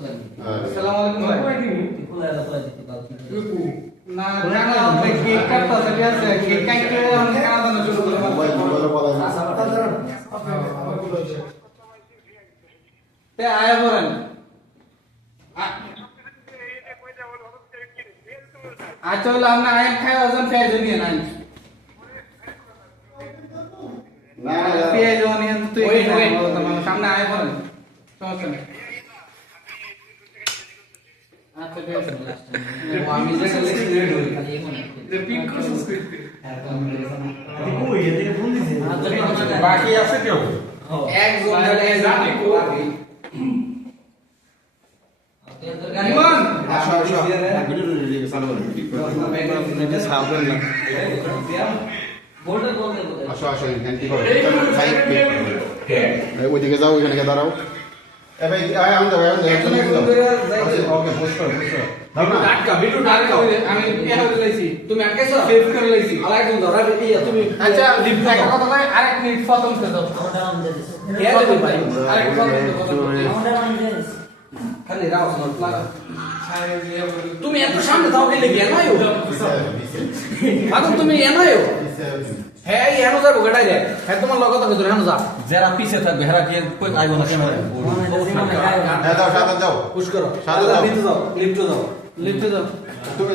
আসসালামু আলাইকুম ভাই না জানা কেক কাটতা ঠিক আছে কেক কাটতে আমরা কানা দানা শুরু করে তে আয়া বলেন আচ্ছা হলো আমরা আইন খাই ওজন পেঁয়াজ নিয়ে নাই না পেঁয়াজ নিয়ে তুই তোমার সামনে আয় বলেন সমস্যা নেই আচ্ছা ঠিক আছে আমি যে লেট হই খালি এখন যে পিক কোশিশ করতে বাকি আছে কেউ এক জোড়া জানি কো ইমান আসো আসো ভিডিও রেডি চালু করুন এটা সাফ করে না বোল্ডার বলতে আসো আসো ঘন্টি করো সাইড ওইদিকে যাও ওইখানে গিয়ে দাঁড়াও এ ভাই আমি যাও ওকে পুশ করো দাও না ভিডিও ডাকা আমি পেয়ার করে লাইছি তুমি আটকাইছো সেভ করে লাইছি আলাদা একদম ধরা তুমি আচ্ছা লিফট একটা কথা কই আরেক মিনিট প্রথম কে দাও কে দেবে ভাই আরেক প্রথম খালি রাও লাগা তুমি এত সামনে দাও গেলে কি এনায়ো এখন তুমি এনায়ো হ্যাঁ এই এনো যাবো গাড়াই রে হ্যাঁ তোমার লগত ভিতরে এনো যা যারা পিছে থাকবে হেরা কি কই আইবো না ক্যামেরা হ্যাঁ দাও সাদা যাও পুশ করো সাদা যাও লিফট যাও লিফটে দাও তুমি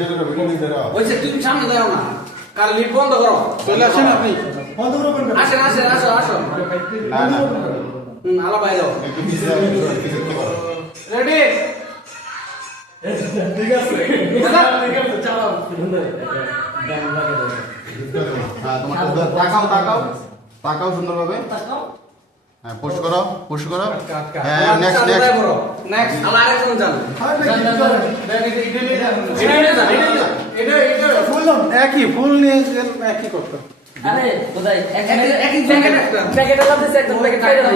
ভিডিও দাও ওই যে তুমি সামনে দাও না কার লিফট বন্ধ করো চলে আসেন আপনি আসেন আসেন আসো আসো না না আলা বাই দাও একটু পিছে করো রেডি ঠিক আছে চালাও হ্যাঁ তোমার তাকাও সুন্দরভাবে হ্যাঁ পুশ করো হ্যাঁ নেক্সট নেক্সট আলা আরেকজন যান একই ফুল নিয়ে একই করতে আরে কোথায় এক প্যাকেট একটা প্যাকেট লাগাতে একদম প্যাকেট খাইতে দাও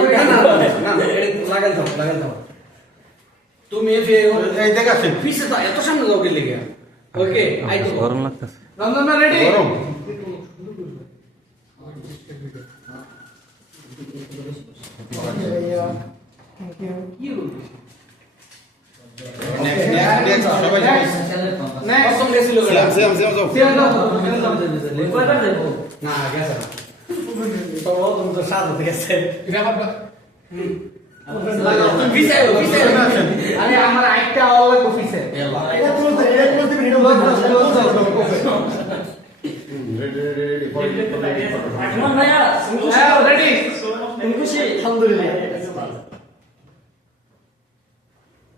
না লাগাই দাও তুমি এই দেখাচ্ছেন পিছে তো এত সামনে যাও গেলে গিয়া ওকে আই তো গরম লাগতেছে রমজান রেডি গরম নেক্সট সবাই নেক্সট কসম গেছিল সেম যাও সিএম দাও কয়বার দেব না গেছে না তো তুমি তো সাথে গেছে তুমি পিছে আরে আমার আইটা অল অফিসে রেডি ইমন ভাইয়া হ্যাঁ রেডি তুমি খুশি আলহামদুলিল্লাহ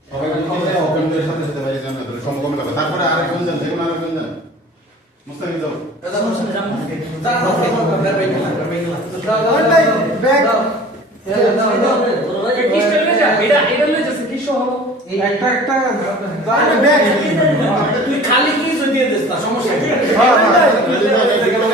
সবাই ওপেনদের সাথে সাথে বাইরে যান সমকম কথা তারপরে আরেকজন যান দেখুন আরেকজন যান মুস্তাফিজ যাও একটা একটা তুই খালি কি যদি দিস না সমস্যা